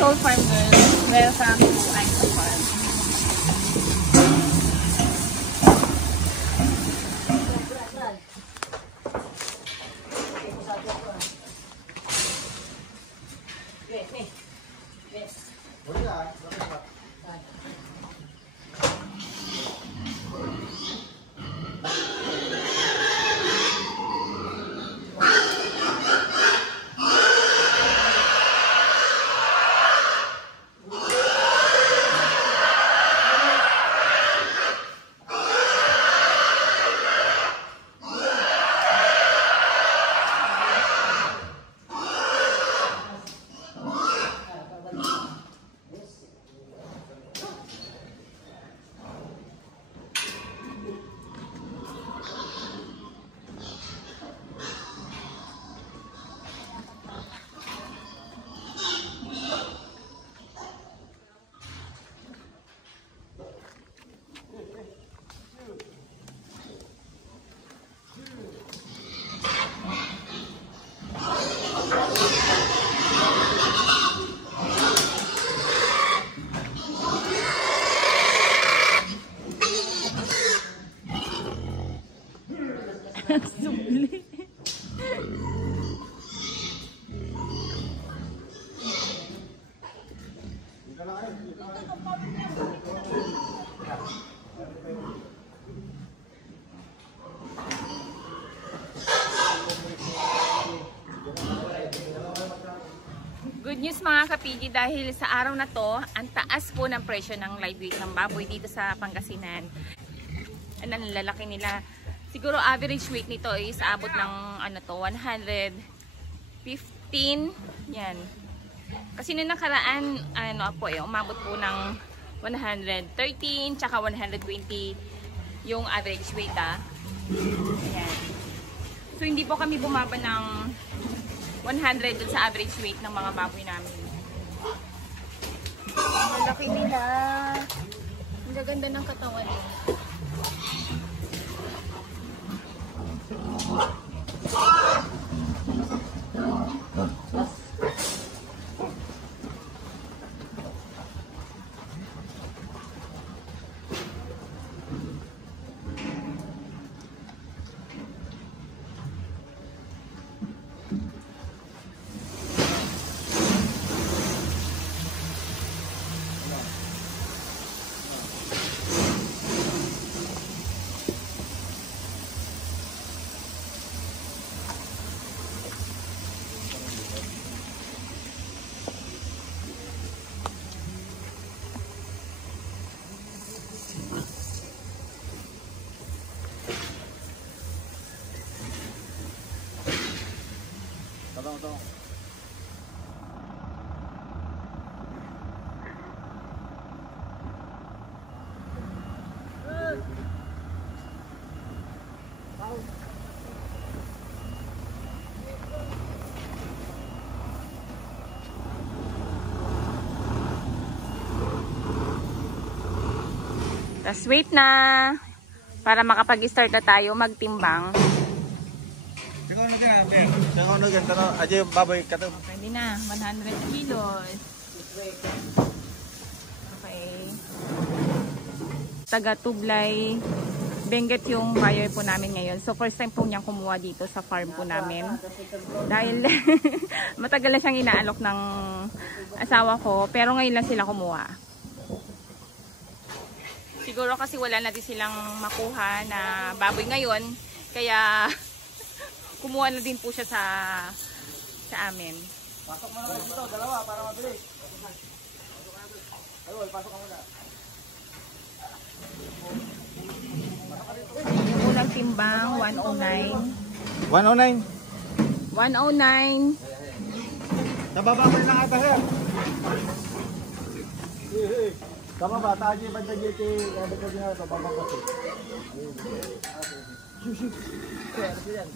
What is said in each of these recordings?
Soul Farm Girl. Welcome to Aisa Farm. Subli. Good news mga kapigi, dahil sa araw na to, ang taas po ng presyo ng live weight ng baboy dito sa Pangasinan. Ang lalaki nila. Siguro average weight nito is aabot ng ano to, 115. Yan. Kasi nung nakaraan, ano po umabot po ng 113 tsaka 120 yung average weight Ayan. So hindi po kami bumaba ng 100 dun sa average weight ng mga baboy namin. Ang laki nila. Ang gaganda ng katawan nila. Tolong. Tapos wait na para makapag-start na tayo magtimbang. Tengok na ganito aja yung baboy kato. Pwede na, 100 kilos. Okay. Taga Tublay, Benguet yung buyer po namin ngayon. So first time po niyang kumuha dito sa farm po namin. Dahil matagal na siyang inaalok ng asawa ko, pero ngayon lang sila kumuha. Siguro kasi wala na din silang makuha na baboy ngayon, kaya kumuha na din po siya sa amin. Pasok mo na dito, dalawa para mabilis. Ayun, pasok ka muna. Unang timbang, 109. 109. 109. Nababa mo na ata sir. Tama ba? Taji ba sa GT? Kada ko din ito, bababa ko. Shoo. Kaya ano yan?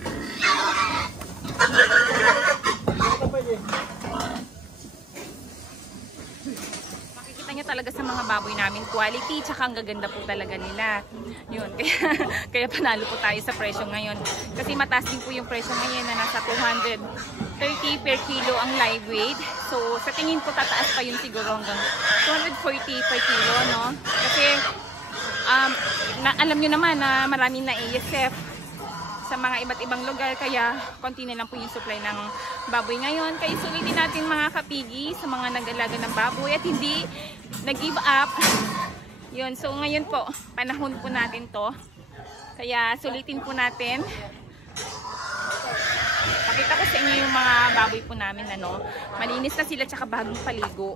Makikita nyo talaga sa mga baboy namin, quality, tsaka ang gaganda po talaga nila. Yun, kaya panalo po tayo sa presyo ngayon. Kasi mataas din po yung presyo ngayon na nasa 200 30 per kilo ang live weight. So, sa tingin ko tataas pa yun siguro hanggang 240 per kilo, no? Kasi, alam nyo naman na maraming na ASF sa mga iba't ibang lugar, kaya konti na lang po yung supply ng baboy ngayon. Kaya sulitin natin mga kapigi sa mga nag-alaga ng baboy at hindi nag-give up. Yun, so ngayon po, panahon po natin to. Kaya sulitin po natin. Pakita ko sa inyo yung mga baboy po namin, ano. Malinis na sila tsaka bagong paligo.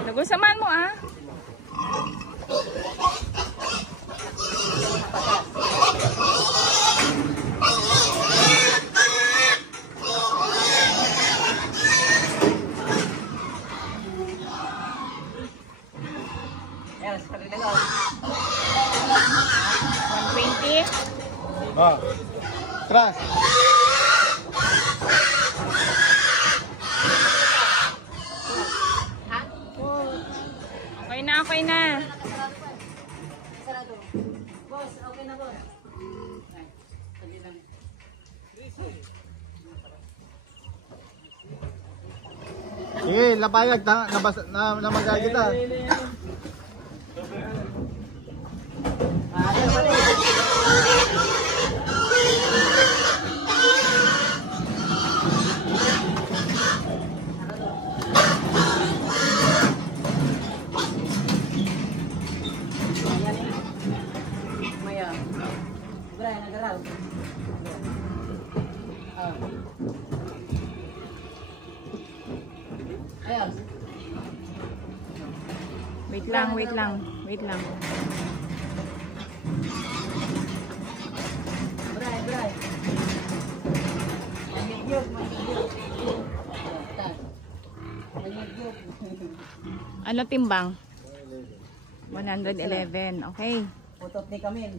Nagusaman mo, ah. Yes, kanina lang. 120. Ah. Tras. Okay na, okay na. Boss, okay na boss. Sige, lapayag na magkaya kita. Maya. Brian, nagaraw. Ayos. Wait lang, wait lang, wait lang. Brian, Brian. Mangyag-yog, mangyag-yog. Mangyag-yog. Ano timbang? 111, okay. Putot ni Kamil.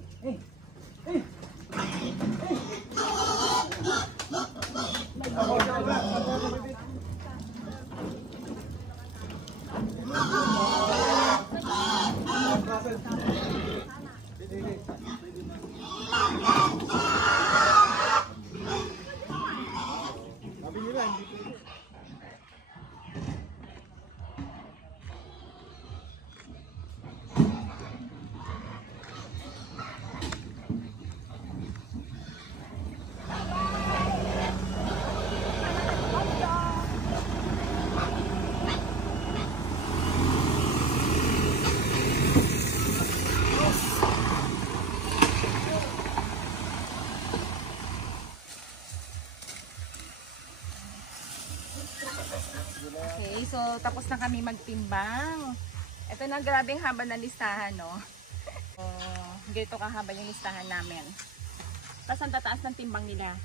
Okay, so tapos na kami magtimbang. Ito na, grabing haba ng listahan, no? Ganito kahaba yung listahan namin. Tapos ang tataas ng timbang nila.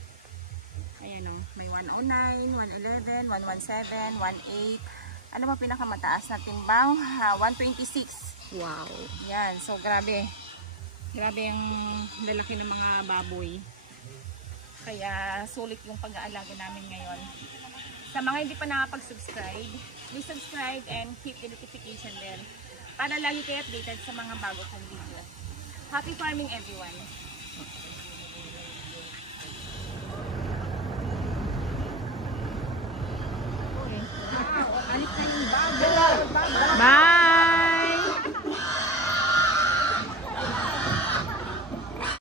Ayan, no? May 109, 111, 117, 18. Ano ba pinakamataas na timbang? 126. Wow. Yan, so grabe. Grabe yung lalaki ng mga baboy. Kaya sulit yung pag-aalaga namin ngayon. Sa mga hindi pa nakapag-subscribe, please subscribe and hit the notification bell para lagi kayo updated sa mga bago kong video. Happy farming everyone!